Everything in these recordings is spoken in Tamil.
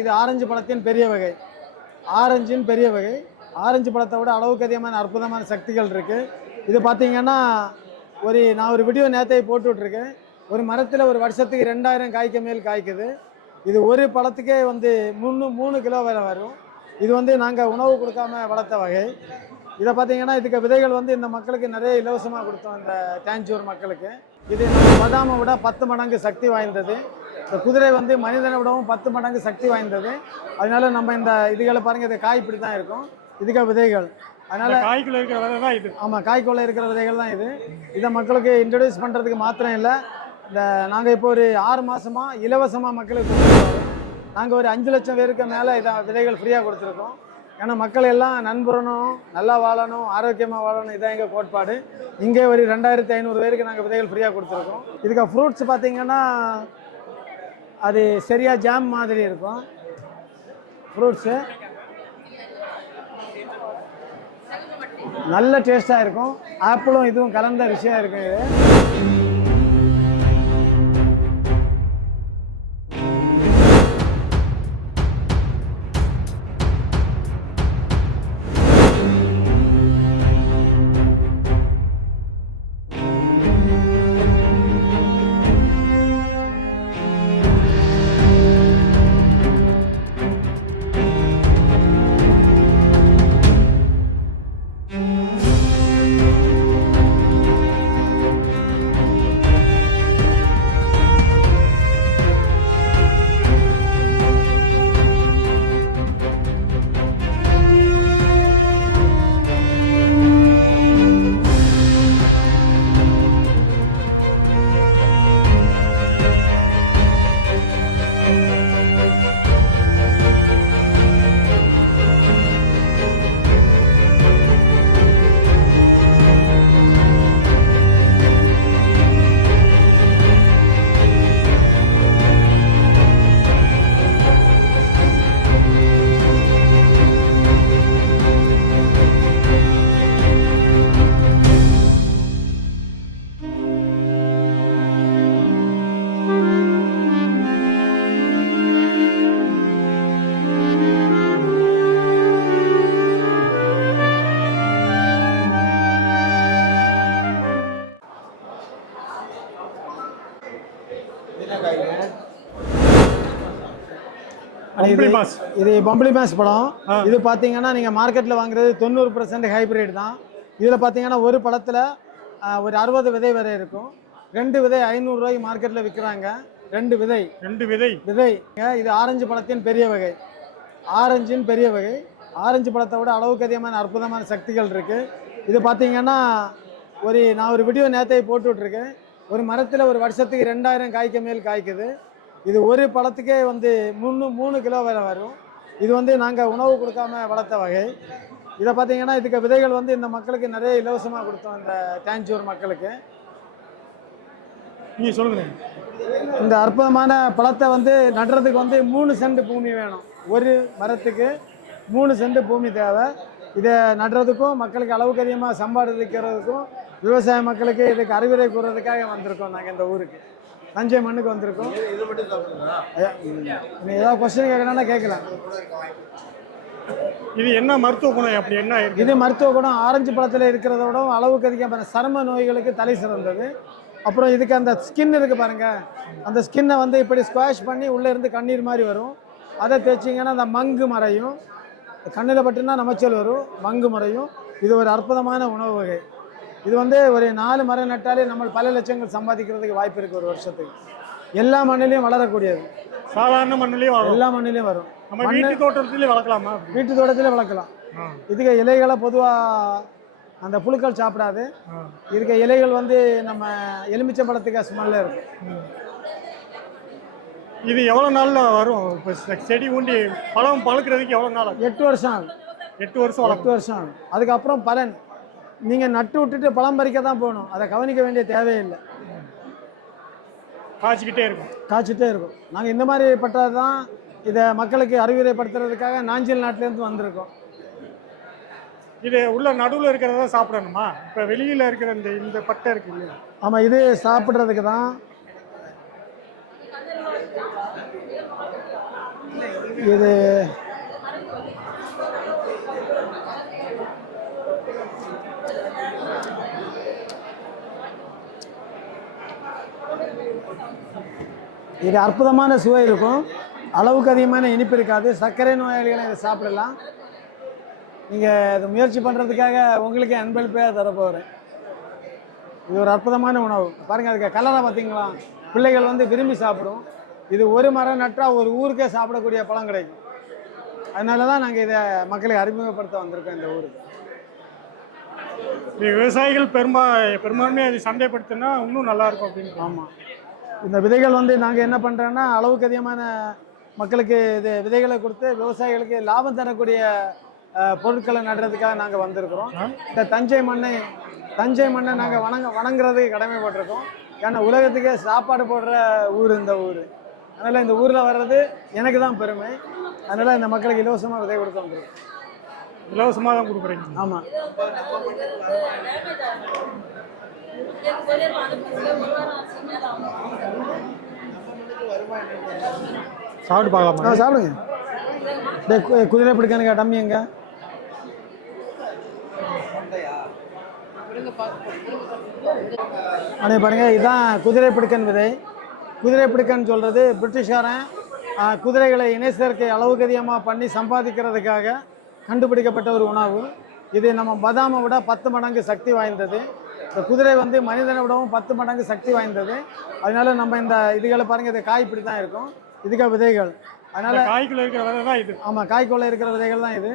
இது ஆரஞ்சு பழத்தின் பெரிய வகை. ஆரஞ்சின் பெரிய வகை. ஆரஞ்சு பழத்தை விட அளவுக்கு அதிகமான அற்புதமான சக்திகள் இருக்குது. இது பார்த்தீங்கன்னா நான் ஒரு வீடியோ நேற்றை போட்டு விட்ருக்கேன். ஒரு மரத்தில் ஒரு வருஷத்துக்கு 2000 காய்க்கு மேல் காய்க்குது. இது ஒரு பழத்துக்கே வந்து 3 கிலோ வரை வரும். இது நாங்கள் உணவு கொடுக்காம வளர்த்த வகை. இதை பார்த்தீங்கன்னா இதுக்கு விதைகள் இந்த மக்களுக்கு நிறைய இலவசமாக கொடுத்தோம், இந்த தேஞ்சூர் மக்களுக்கு. இது நம்ம பதாமை விட 10 மடங்கு சக்தி வாய்ந்தது. இந்த குதிரை மனிதனை விடவும் 10 மடங்கு சக்தி வாய்ந்தது. அதனால நம்ம இந்த இதுகளை பாருங்கள், இது காய் இப்படி தான் இருக்கும். இதுக்கு விதைகள். அதனால காய்க்குள்ள இருக்கிற விதை தான் இது. ஆமாம், காய்க்குள்ள இருக்கிற விதைகள் தான் இது. இதை மக்களுக்கு இன்ட்ரடியூஸ் பண்ணுறதுக்கு மாத்திரம் இல்லை, நாங்கள் இப்போ ஒரு 6 மாதமாக இலவசமாக மக்களுக்கு கொடுத்துருக்கோம். நாங்கள் ஒரு 5 லட்சம் பேருக்கு மேலே இதை விதைகள் ஃப்ரீயாக கொடுத்துருக்கோம். ஏன்னா மக்கள் எல்லாம் நண்பரணும், நல்லா வாழணும், ஆரோக்கியமாக வாழணும், இதான் எங்கள் கோட்பாடு. இங்கே ஒரு 2500 பேருக்கு நாங்கள் விதைகள் ஃப்ரீயாக கொடுத்துருக்கோம். இதுக்கு ஃப்ரூட்ஸ் பார்த்திங்கன்னா அது சரியாக ஜாம் மாதிரி இருக்கும். ஃப்ரூட்ஸு நல்ல டேஸ்ட்டாக இருக்கும். ஆப்பிளும் இதுவும் கலந்த விஷயம் இருக்குது. இது பம்பளி மாஸ் பழம். இது பார்த்தீங்கன்னா நீங்கள் மார்க்கெட்டில் வாங்குறது 90% ஹைப்ரிட் தான். இதில் பார்த்தீங்கன்னா ஒரு பழத்தில் ஒரு 60 விதை வரை இருக்கும். 2 விதை 500 ரூபாய்க்கு மார்க்கெட்டில் விற்கிறாங்க. 2 விதை. இது ஆரஞ்சு பழத்தின் பெரிய வகை. ஆரஞ்சின் பெரிய வகை. ஆரஞ்சு பழத்தை விட அளவுக்கு அதிகமான அற்புதமான சக்திகள் இருக்குது. இது பார்த்தீங்கன்னா நான் ஒரு வீடியோ நேற்றை போட்டு விட்ருக்கேன். ஒரு மரத்தில் ஒரு வருஷத்துக்கு 2000 காய்க்கு மேல் காய்க்குது. இது ஒரு பழத்துக்கே 3 கிலோ வரை வரும். இது நாங்கள் உணவு கொடுக்காம வளர்த்த வகை. இதை பார்த்தீங்கன்னா இதுக்கு விதைகள் இந்த மக்களுக்கு நிறைய இலவசமாக கொடுத்தோம், இந்த தேஞ்சூர் மக்களுக்கு. நீங்கள் சொல்லுங்கள். இந்த அற்புதமான பழத்தை நடுறதுக்கு 3 சென்ட் பூமி வேணும். ஒரு மரத்துக்கு 3 சென்ட் பூமி தேவை. இதை நடுறதுக்கும் மக்களுக்கு அளவுக்கு அதிகமாக சம்பாதிக்கிறதுக்கும் விவசாய மக்களுக்கு இதுக்கு அறிவுரை கூறுறதுக்காக வந்திருக்கோம். நாங்கள் இந்த ஊருக்கு தஞ்சை மண்ணுக்கு வந்திருக்கோம். ஏதாவது கொஸ்டின் கேட்கணும்னா கேட்கலாம். இது என்ன மருத்துவ குணம்? அப்படி என்ன இது மருத்துவ குணம் ஆரஞ்சு பழத்தில் இருக்கிறத விட அளவுக்கு அதிகமான சரும நோய்களுக்கு தலை சிறந்தது. அப்புறம் இதுக்கு அந்த ஸ்கின் இருக்குது பாருங்கள், அந்த ஸ்கின்னை இப்படி ஸ்குவாஷ் பண்ணி உள்ளே இருந்து கண்ணீர் மாதிரி வரும். அதை தேய்ச்சிங்கன்னா அந்த மங்கு மறையும். கண்ணில் பட்டுனா நமச்சல் வரும், மங்கு மறையும். இது ஒரு அற்புதமான உணவு வகை. இது ஒரு 4 மரம் நட்டாலே நம்ம பல லட்சங்கள் சம்பாதிக்கிறதுக்கு வாய்ப்பு இருக்குது ஒரு வருஷத்துக்கு. எல்லா மண்ணிலையும் வளரக்கூடியது. சாதாரண மண்ணிலையும் எல்லா மண்ணிலையும் வரும். நம்ம வீட்டு தோட்டத்திலே வளர்க்கலாமா? வீட்டு தோட்டத்திலே வளர்க்கலாம். இதுக்கு இலைகளை பொதுவாக அந்த புழுக்கள் சாப்பிடாது. இதுக்கு இலைகள் நம்ம எலுமிச்சம்பழத்துக்கு ஸ்மெல்ல இருக்கும். இது எவ்வளோ நாளில் வரும்? இப்போ செடி ஊண்டி பழம் பழுக்கிறதுக்கு எவ்வளோ நாள் ஆகும்? 8 வருஷம் ஆகும். 8 வருஷம் ஆகும். அதுக்கப்புறம் பலன் நீங்கள் நட்டு விட்டுட்டு பழம் பறிக்க தான் போகணும். அதை கவனிக்க வேண்டிய தேவையில்லை. காய்ச்சிக்கிட்டே இருக்கும். நாங்கள் இந்த மாதிரி பட்டது தான் இதை மக்களுக்கு அறிவுரைப்படுத்துறதுக்காக நாஞ்சில் நாட்டிலேருந்து வந்திருக்கோம். இது உள்ள நடுவில் இருக்கிறத சாப்பிடணுமா? இப்போ வெளியில் இருக்கிற இந்த பட்டை இருக்கு இல்லையா? ஆமாம், இது சாப்பிட்றதுக்கு தான். இது இது அற்புதமான சுவை இருக்கும். அளவுக்கு அதிகமான இனிப்பு இருக்காது. சர்க்கரை நோயாளிகளை இதை சாப்பிடலாம். நீங்கள் இதை முயற்சி பண்ணுறதுக்காக உங்களுக்கே அன்பளிப்பையாக தரப்போகிறேன். இது ஒரு அற்புதமான உணவு. பாருங்கள், அதுக்கு கலரை பார்த்தீங்களா? பிள்ளைகள் வந்து விரும்பி சாப்பிடும். இது ஒரு மரம் நட்டால் ஒரு ஊருக்கே சாப்பிடக்கூடிய பழம் கிடைக்கும். அதனால தான் நாங்கள் இதை மக்களுக்கு அறிமுகப்படுத்த வந்திருக்கோம் இந்த ஊருக்கு. விவசாயிகள் பெரும்பான்மையாக இதை சந்தைப்படுத்தினா இன்னும் நல்லாயிருக்கும் அப்படின்னு. ஆமாம், இந்த விதைகள் வந்து நாங்கள் என்ன பண்ணுறோன்னா, அளவுக்கு அதிகமான மக்களுக்கு இது விதைகளை கொடுத்து விவசாயிகளுக்கு லாபம் தரக்கூடிய பொருட்களை நடுறதுக்காக நாங்கள் வந்திருக்கிறோம். இந்த தஞ்சை மண்ணை நாங்கள் வணங்குறதுக்கு கடமைப்பட்டிருக்கோம். ஏன்னா உலகத்துக்கே சாப்பாடு போடுற ஊர் இந்த ஊர். அதனால் இந்த ஊரில் வர்றது எனக்கு தான் பெருமை. அதனால் இந்த மக்களுக்கு இலவசமாக விதை கொடுக்க வந்துருக்கோம். இலவசமாக தான் கொடுக்குறீங்க? ஆமாம். சாப்பிட்டு பார்க்கலாமா? சாப்பிடுங்க. இந்த குதிரை பிடிக்கானுங்க டம்மி எங்க அண்ணே பாருங்க, இதுதான் குதிரை பிடிக்கன் விதை. குதிரை பிடிக்கன்னு சொல்கிறது பிரிட்டிஷாரன் குதிரைகளை இணை சேர்க்கை அளவுக்கு அதிகமாக பண்ணி சம்பாதிக்கிறதுக்காக கண்டுபிடிக்கப்பட்ட ஒரு உணவு. இது நம்ம பதாமை விட 10 மடங்கு சக்தி வாய்ந்தது. இந்த குதிரை வந்து மனிதனை விடவும் 10 மடங்கு சக்தி வாய்ந்தது. அதனால நம்ம இந்த இதுகளை பாருங்கள், இது காய் இப்படி தான் இருக்கும். இதுக்கு விதைகள். அதனால் காய்க்குள்ள இருக்கிற விதை தான் இது. ஆமாம், காய்க்குள்ள இருக்கிற விதைகள் தான் இது.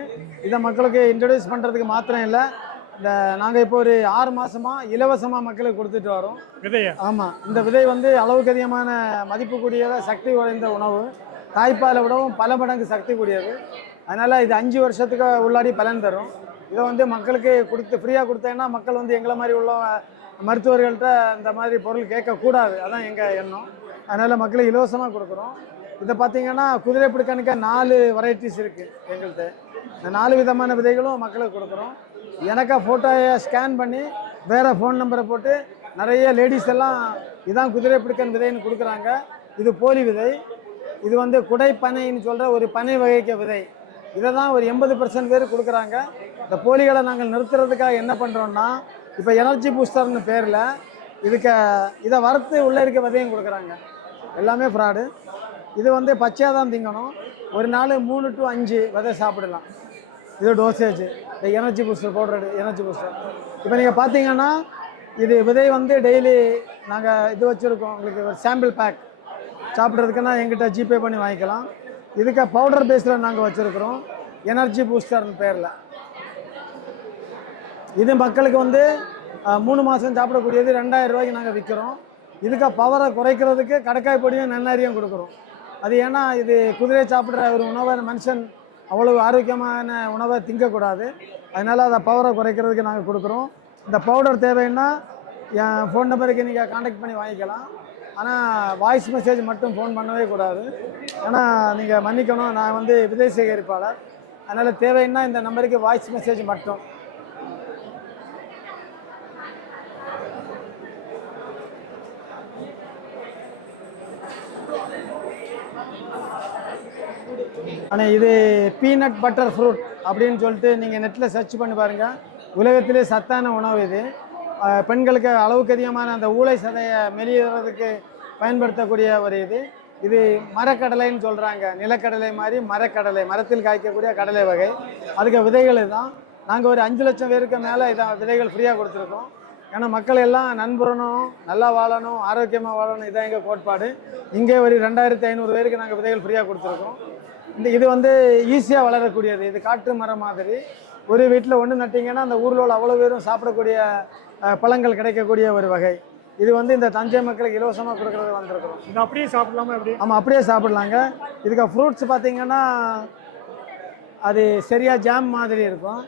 இதை மக்களுக்கு இன்ட்ரடியூஸ் பண்ணுறதுக்கு மாத்திரம் இல்லை, இந்த நாங்கள் இப்போ ஒரு 6 மாதமாக இலவசமாக மக்களுக்கு கொடுத்துட்டு வரோம் விதையை. ஆமாம், இந்த விதை வந்து அளவுக்கு அதிகமான மதிப்பு கூடிய சக்தி வாய்ந்த உணவு. தாய்ப்பாலை விடவும் பல மடங்கு சக்தி கூடியது. அதனால் இது 5 வருஷத்துக்கு உள்ளாடி பலன் தரும். இதை வந்து மக்களுக்கு ஃப்ரீயாக கொடுத்தேன்னா மக்கள் வந்து எங்களை மாதிரி உள்ள மருத்துவர்கள்ட்ட இந்த மாதிரி பொருள் கேட்கக்கூடாது. அதான் எங்கள் எண்ணம். அதனால் மக்களுக்கு இலவசமாக கொடுக்குறோம். இதை பார்த்தீங்கன்னா குதிரை பிடிக்கனுக்கு 4 வெரைட்டிஸ் இருக்குது எங்கள்கிட்ட. இந்த 4 விதமான விதைகளும் மக்களுக்கு கொடுக்குறோம். எனக்கா ஃபோட்டோயை ஸ்கேன் பண்ணி வேறு ஃபோன் நம்பரை போட்டு நிறைய லேடிஸ் எல்லாம் இதான் குதிரை பிடிக்கன் விதைன்னு கொடுக்குறாங்க. இது போலி விதை. இது வந்து குடைப்பனைன்னு சொல்கிற ஒரு பனை வகைக்க விதை. இதை தான் ஒரு 80% பேர் கொடுக்குறாங்க. இந்த போலிகளை நாங்கள் நிறுத்துறதுக்காக என்ன பண்ணுறோன்னா, இப்போ எனர்ஜி பூஸ்டர்னு பேரில் இதை வறுத்து உள்ளே இருக்க விதையும் கொடுக்குறாங்க. எல்லாமே ஃப்ராடு. இது வந்து பச்சையாக தான் திங்கணும். ஒரு நாள் 3 to 5 விதை சாப்பிடலாம். இது டோசேஜ். இந்த energy booster powder, energy booster. இப்போ நீங்கள் பார்த்தீங்கன்னா இது விதை வந்து டெய்லி நாங்கள் இது வச்சுருக்கோம். உங்களுக்கு ஒரு சாம்பிள் பேக் சாப்பிட்றதுக்குன்னா எங்கிட்ட ஜிபே பண்ணி வாங்கிக்கலாம். இதுக்கு பவுடர் பேஸில் நாங்கள் வச்சுருக்குறோம், எனர்ஜி பூஸ்டர்னு பேரில். இது மக்களுக்கு வந்து 3 மாதம் சாப்பிடக்கூடியது 2000 ரூபாய்க்கு நாங்கள் விற்கிறோம். இதுக்கு பவரை குறைக்கிறதுக்கு கடக்காய் பொடியும் நன்னாரியும் கொடுக்குறோம். அது ஏன்னா இது குதிரை சாப்பிட்ற ஒரு உணவை மனுஷன் அவ்வளவு ஆரோக்கியமான உணவை திங்கக்கூடாது. அதனால் அதை பவரை குறைக்கிறதுக்கு நாங்கள் கொடுக்குறோம். இந்த பவுடர் தேவைன்னா என் ஃபோன் நம்பருக்கு நீங்கள் காண்டாக்ட் பண்ணி வாங்கிக்கலாம். ஆனால் வாய்ஸ் மெசேஜ் மட்டும் ஃபோன் பண்ணவே கூடாது. ஏன்னா நீங்கள் மன்னிக்கணும், நான் வந்து விதை சேகரிப்பாளர். அதனால் தேவைன்னா இந்த நம்பருக்கு வாய்ஸ் மெசேஜ் மட்டும். ஆனால் இது பீனட் பட்டர் ஃப்ரூட் அப்படின்னு சொல்லிட்டு நீங்கள் நெட்டில் சர்ச் பண்ணி பாருங்கள். உலகத்திலே சத்தான உணவு இது. பெண்களுக்கு அளவுக்கு அதிகமான அந்த ஊளை சதையை மெலியறதுக்கு பயன்படுத்தக்கூடிய ஒரு இது மரக்கடலைன்னு சொல்கிறாங்க. நிலக்கடலை மாதிரி மரக்கடலை, மரத்தில் காய்க்கக்கூடிய கடலை வகை. அதுக்கு விதைகள் தான். நாங்கள் ஒரு 5 லட்சம் பேருக்கு மேலே இதை விதைகள் ஃப்ரீயாக கொடுத்துருக்கோம். ஏன்னா மக்கள் எல்லாம் நண்பரணும், நல்லா வாழணும், ஆரோக்கியமாக வாழணும், இதான் எங்கள் கோட்பாடு. இங்கே ஒரு 2500 பேருக்கு நாங்கள் விதைகள் ஃப்ரீயாக கொடுத்துருக்கோம். இது வந்து ஈஸியாக வளரக்கூடியது. இது காட்டு மரம் மாதிரி. ஒரு வீட்டில் ஒன்று நட்டிங்கன்னா அந்த ஊரில் உள்ள அவ்வளோ பேரும் சாப்பிடக்கூடிய பழங்கள் கிடைக்கக்கூடிய ஒரு வகை. இது வந்து இந்த தஞ்சை மக்களுக்கு இலவசமாக கொடுக்குறது வந்திருக்கிறோம். இது அப்படியே சாப்பிடலாமா? எப்படி? ஆமாம், அப்படியே சாப்பிட்லாங்க. இதுக்கு ஃப்ரூட்ஸ் பார்த்தீங்கன்னா அது சரியாக ஜாம் மாதிரி இருக்கும்.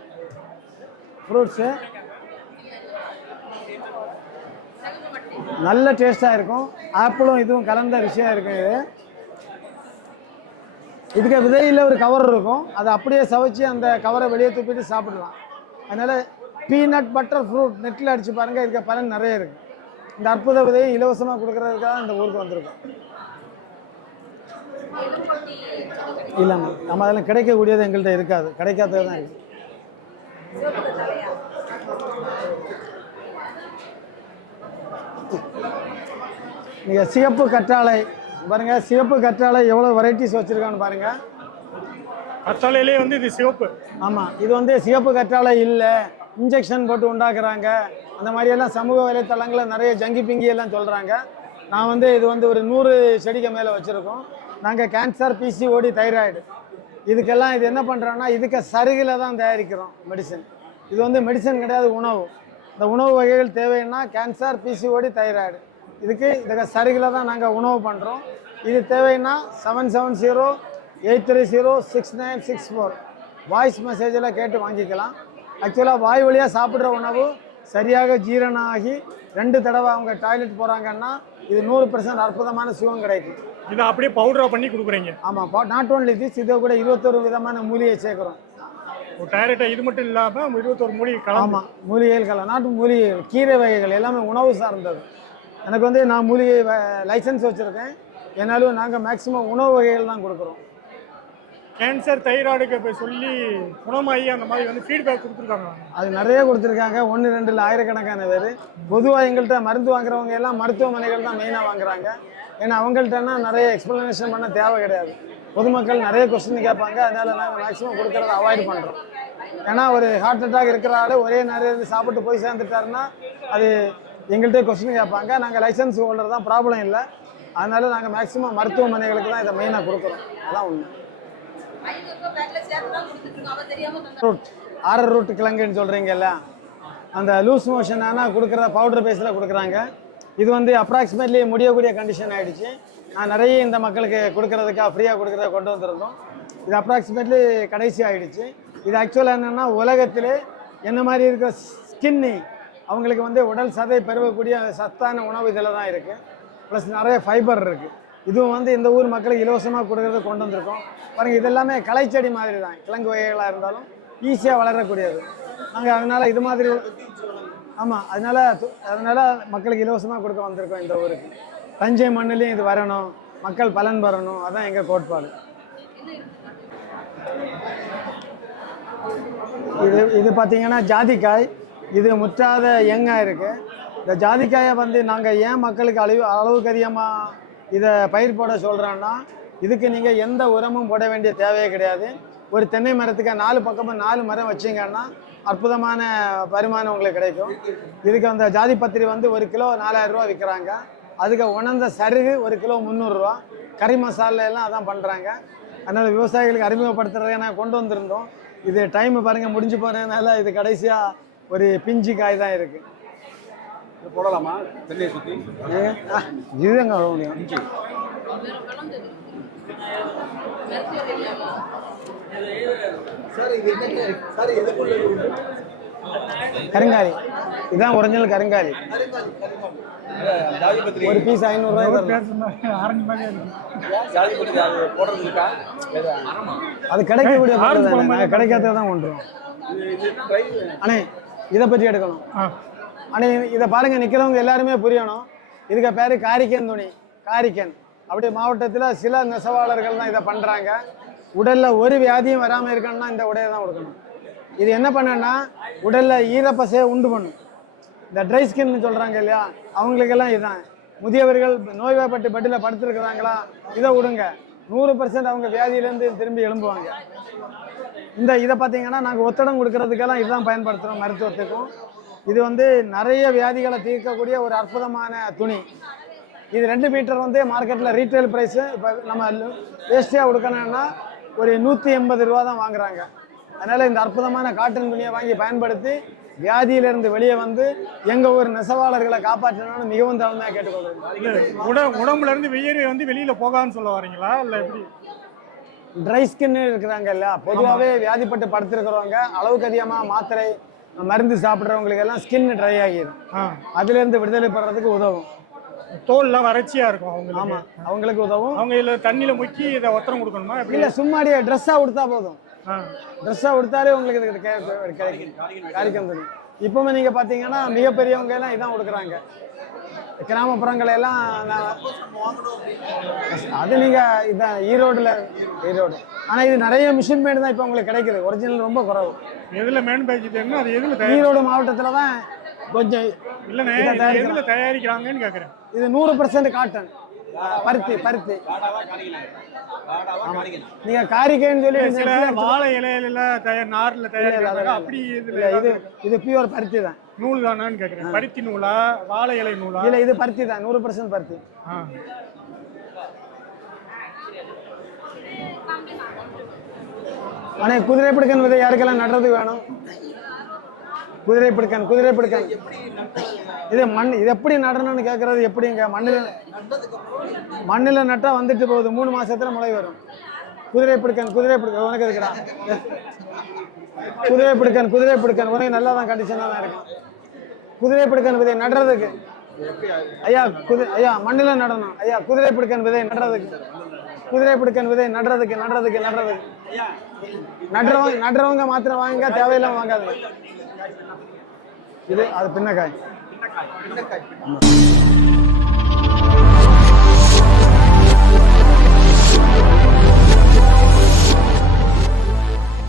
ஃப்ரூட்ஸு நல்ல டேஸ்ட்டாக இருக்கும். ஆப்பிளும் இதுவும் கலந்த விஷயம் இருக்கும். இதுக்கு விதையில் ஒரு கவர் இருக்கும். அதை அப்படியே சவைச்சு அந்த கவரை வெளியே தூப்பிட்டு சாப்பிடலாம். அதனால் பீனட் பட்டர் ஃப்ரூட் நெட்டில் அடித்து பாருங்கள். இதுக்கு பலன் நிறைய இருக்குது. இந்த அற்புத விதையை இலவசமாக கொடுக்குறதுக்காக இந்த ஊருக்கு வந்திருக்கோம். இல்லைம்மா, நம்ம அதெல்லாம் கிடைக்கக்கூடியது எங்கள்கிட்ட இருக்காது, கிடைக்காதது தான் இருக்குது. நீங்கள் சிகப்பு கற்றாழை பாருங்கள், சிகப்பு கற்றாழை எவ்வளோ வெரைட்டிஸ் வச்சுருக்கான்னு பாருங்கள். கற்றாழையிலே வந்து இது சிவப்பு. ஆமாம், இது வந்து சிகப்பு கற்றாழை இல்லை, இன்ஜெக்ஷன் போட்டு உண்டாக்குறாங்க, அந்த மாதிரியெல்லாம் சமூக வலைத்தளங்களில் நிறைய ஜங்கி பிங்கி எல்லாம் சொல்கிறாங்க. நான் வந்து இது வந்து ஒரு 100 செடிக்கு மேலே வச்சுருக்கோம். நாங்கள் கேன்சர், பிசிஓடி, தைராய்டு இதுக்கெல்லாம் இது என்ன பண்ணுறோன்னா இதுக்கு சருகில் தான் தயாரிக்கிறோம் மெடிசன். இது வந்து மெடிசன் கிடையாது, உணவு. இந்த உணவு வகைகள் தேவைன்னா கேன்சர், பிசிஓடி, தைராய்டு இதுக்கு சருகில் தான் நாங்கள் உணவு பண்ணுறோம். இது தேவைன்னா 770-830-6964 வாய்ஸ் மெசேஜில் கேட்டு வாங்கிக்கலாம். ஆக்சுவலாக வாய் வழியாக சாப்பிட்ற உணவு சரியாக ஜீரணம் ஆகி 2 தடவை அவங்க டாய்லெட் போகிறாங்கன்னா இது 100% அற்புதமான சுகம் கிடைக்கும். இதை அப்படியே பவுடராக பண்ணி கொடுக்குறீங்க? ஆமாம், நாட் ஓன்லி திஸ், இதை கூட 21 விதமான மூலிகை சேர்க்குறோம். டைரெக்டாக இது மட்டும் இல்லாமல் 21 மூலிகை கலந்து. ஆமாம், மூலிகைகள் கலந்து, நாட்டு மூலிகைகள், கீரை வகைகள் எல்லாமே உணவு சார்ந்தது. எனக்கு வந்து நான் மூலிகை லைசன்ஸ் வச்சுருக்கேன், என்னாலும் நாங்கள் மேக்ஸிமம் உணவு வகைகள் தான் கொடுக்குறோம். கேன்சர், தைராய்டுக்கு இப்போ சொல்லி குணமாகி அந்த மாதிரி வந்து ஃபீட்பேக் கொடுத்துருக்காங்க. அது நிறைய கொடுத்துருக்காங்க, 1, 2 இல்லை ஆயிரக்கணக்கான பேர். பொதுவாக எங்கள்கிட்ட மருந்து வாங்குறவங்க எல்லாம் மருத்துவமனைகள் தான் மெயினாக வாங்குறாங்க. ஏன்னா அவங்கள்ட்டனா நிறைய எக்ஸ்ப்ளனேஷன் பண்ண தேவை கிடையாது. பொதுமக்கள் நிறைய கொஸ்டின் கேட்பாங்க, அதனால் நாங்கள் மேக்ஸிமம் கொடுக்குறத அவாய்ட் பண்ணுறோம். ஏன்னா ஒரு ஹார்ட் அட்டாக் இருக்கிற ஆள் ஒரே நிறைய சாப்பிட்டு போய் சேர்ந்துட்டாருன்னா அது எங்கள்கிட்ட கொஸ்டின் கேட்பாங்க. நாங்கள் லைசன்ஸ் ஹோல்டர் தான், ப்ராப்ளம் இல்லை. அதனால நாங்கள் மேக்ஸிமம் மருத்துவமனைகளுக்கு தான் இதை மெயினாக கொடுக்குறோம். அதான் உண்மை. ரூட், 6 ரூட் கிழங்குன்னு சொல்கிறீங்கல்ல, அந்த லூஸ் மோஷன் ஆனால் கொடுக்குற பவுடர் பேஸில் கொடுக்குறாங்க. இது வந்து அப்ராக்சிமேட்லி முடியக்கூடிய கண்டிஷன் ஆகிடுச்சு. நான் நிறைய இந்த மக்களுக்கு கொடுக்குறதுக்காக ஃப்ரீயாக கொடுக்குறத கொண்டு வந்திருந்தோம். இது அப்ராக்சிமேட்லி கடைசி ஆகிடுச்சு. இது ஆக்சுவலாக என்னென்னா உலகத்திலே என்ன மாதிரி இருக்கிற ஸ்கின்னி அவங்களுக்கு வந்து உடல் சதை பெருகக்கூடிய சத்தான உணவு இதில் தான் இருக்குது. ப்ளஸ் நிறைய ஃபைபர் இருக்குது. இதுவும் வந்து இந்த ஊர் மக்களுக்கு இலவசமாக கொடுக்குறத கொண்டு வந்திருக்கோம். பாருங்கள், இதெல்லாமே களைச்செடி மாதிரி தான், கிழங்கு வகைகளாக இருந்தாலும் ஈஸியாக வளரக்கூடியது. நாங்கள் அதனால் இது மாதிரி ஆமாம், அதனால் மக்களுக்கு இலவசமாக கொடுக்க வந்திருக்கோம் இந்த ஊருக்கு. தஞ்சை மண்ணிலையும் இது வரணும், மக்கள் பலன் பெறணும், அதான் எங்கள் கோட்பாடு. இது பார்த்தீங்கன்னா ஜாதிக்காய், இது முற்றாத யங்காக இருக்குது. இந்த ஜாதிக்காயை வந்து நாங்கள் ஏன் மக்களுக்கு அளவுக்கு அதிகமாக இதை பயிர் போட சொல்கிறோன்னா, இதுக்கு நீங்கள் எந்த உரமும் போட வேண்டிய தேவையே கிடையாது. ஒரு தென்னை மரத்துக்கு 4 பக்கமும் 4 மரம் வச்சிங்கன்னா அற்புதமான வருமானம் உங்களுக்கு கிடைக்கும். இதுக்கு அந்த ஜாதி பத்திரி வந்து 1 கிலோ 4000 ரூபா விற்கிறாங்க. அதுக்கு உணர்ந்த சருகு 1 கிலோ 300 ரூபா. கறி மசாலா எல்லாம் அதான் பண்ணுறாங்க. அதனால் விவசாயிகளுக்கு அறிமுகப்படுத்துறதை நான் கொண்டு வந்திருந்தோம். இது டைம் பாருங்கள் முடிஞ்சு போகிறதுனால இது கடைசியாக ஒரு பிஞ்சு காய் தான் இருக்குது. போடலாமா? தென்னையை சுற்றி இதுதாங்க வர முடியும். கருங்காலி, இதுதான் ஒரிஜினல் கருங்காலி. ஒரு பீஸ் 500 ரூபாய். அது கிடைக்கக்கூடிய கிடைக்காததான் தான் கொண்டுரும். அண்ணே இதை பற்றி எடுக்கணும். அண்ணே இதை பாருங்க, நிற்கிறவங்க எல்லாருமே புரியணும். இதுக்கு பேர் காரிக்கன் துணி. காரிக்கன் அப்படி மாவட்டத்தில் சில நெசவாளர்கள் தான் இதை பண்ணுறாங்க. உடலில் ஒரு வியாதியும் வராமல் இருக்கணும்னா இந்த உடையை தான் கொடுக்கணும். இது என்ன பண்ணேன்னா உடலில் ஈரப்பசையை உண்டு பண்ணும். இந்த ட்ரை ஸ்கின்னு சொல்கிறாங்க இல்லையா, அவங்களுக்கெல்லாம் இதுதான். முதியவர்கள் நோய்வாய்ப்பட்டு பெட்டில் படுத்துருக்குறாங்களா, இதை விடுங்க, 100% அவங்க வியாதியிலேருந்து திரும்பி எழும்புவாங்க. இதை பார்த்தீங்கன்னா நாங்கள் ஒத்தடம் கொடுக்கறதுக்கெல்லாம் இதுதான் பயன்படுத்துகிறோம் மருத்துவத்துக்கும். இது வந்து நிறைய வியாதிகளை தீர்க்கக்கூடிய ஒரு அற்புதமான துணி. இது 2 மீட்டர் வந்து மார்க்கெட்டில் ரீட்டைல் ப்ரைஸு இப்போ நம்ம வேஸ்டியாக கொடுக்கணும்னா ஒரு 180 ரூபா தான் வாங்குறாங்க. அதனால் இந்த அற்புதமான காட்டன் துணியை வாங்கி பயன்படுத்தி வியாதியிலிருந்து வெளியே வந்து எங்கள் ஊர் நெசவாளர்களை காப்பாற்றணும்னு மிகவும் தாழ்மையாக கேட்டுக்கொள்கிறோம். உடம்புல இருந்து வியர்வை வந்து வெளியில் போகான்னு சொல்ல வரீங்களா, இல்லை எப்படி? ட்ரை ஸ்கின்னு இருக்கிறாங்க இல்லையா, பொதுவாகவே வியாதிப்பட்டு படுத்துருக்கிறவங்க அளவுக்கு அதிகமாக மாத்திரை மருந்து சாப்பிட்றவங்களுக்கு எல்லாம் ஸ்கின் ட்ரை ஆகிடும். அதுலேருந்து விடுதலை பெறதுக்கு உதவும். தோல்லாம் வறட்சியாக இருக்கும் அவங்களுக்கு. ஆமாம், அவங்களுக்கு உதவும். அவங்க இதில் தண்ணியில் முக்கி இதை ஒத்தரம் கொடுக்கணுமா? இல்லை, சும்மாடியே ட்ரெஸ்ஸாக கொடுத்தா போதும். ட்ரெஸ்ஸாக கொடுத்தாலே உங்களுக்கு இது கிடைக்கும். காரிக்கம் துணி இப்பவுமே நீங்க பாத்தீங்கன்னா மிகப்பெரியவங்க எல்லாம் இதான் கொடுக்குறாங்க. கிராமப்புறங்கள் எல்லாம் அது நீங்க இதான் ஈரோடு. ஆனா இது நிறைய மிஷின் மேடு தான் இப்போ உங்களுக்கு கிடைக்குது. ஒரிஜினல் ரொம்ப குறைவு. எதுல மேனுபேக்சர் அது எதுல ஈரோடு மாவட்டத்துல தான் கொஞ்சம். இல்லண்ணே, எதுல தயாரிக்கிறாங்கன்னு கேக்குறேன். இது 100% காட்டன் பருத்தி. நீங்க காரிக்கைன்னு சொல்லி சில வாழை இலையில நார்ல தயாரிக்கிறாங்க, அப்படி இதுல இது பியூர் பருத்தி தான். நூல் தானான்னு கேக்குறேன். பருத்தி நூலா வாழை இலை நூலா? இல்ல இது பருத்தி தான், 100% பருத்தி. ஆனா குதிரை பிடிக்கன் விதை யாருக்கெல்லாம் நடுறதுக்கு வேணும்? குதிரை பிடிக்கன் இது இது எப்படி நடணும்னு கேட்கறது எப்படிங்க? மண்ணில் நட்டா வந்துட்டு போகுது, 3 மாசத்துல முளை வரும். குதிரை பிடிக்கன் உனக்கு இருக்குடா. குதிரை பிடிக்கன் உனக்கு நல்லா தான் கண்டிஷனாக தான் இருக்கும். குதிரை பிடிக்கன் விதை நடுறதுக்கு ஐயா மண்ணில் நடணும் ஐயா. குதிரை பிடிக்கன் விதை நடுறதுக்கு நடுறவங்க மாத்திரம் வாங்க, தேவையில்லாம வாங்காது. இது அது பின்னக்காய்.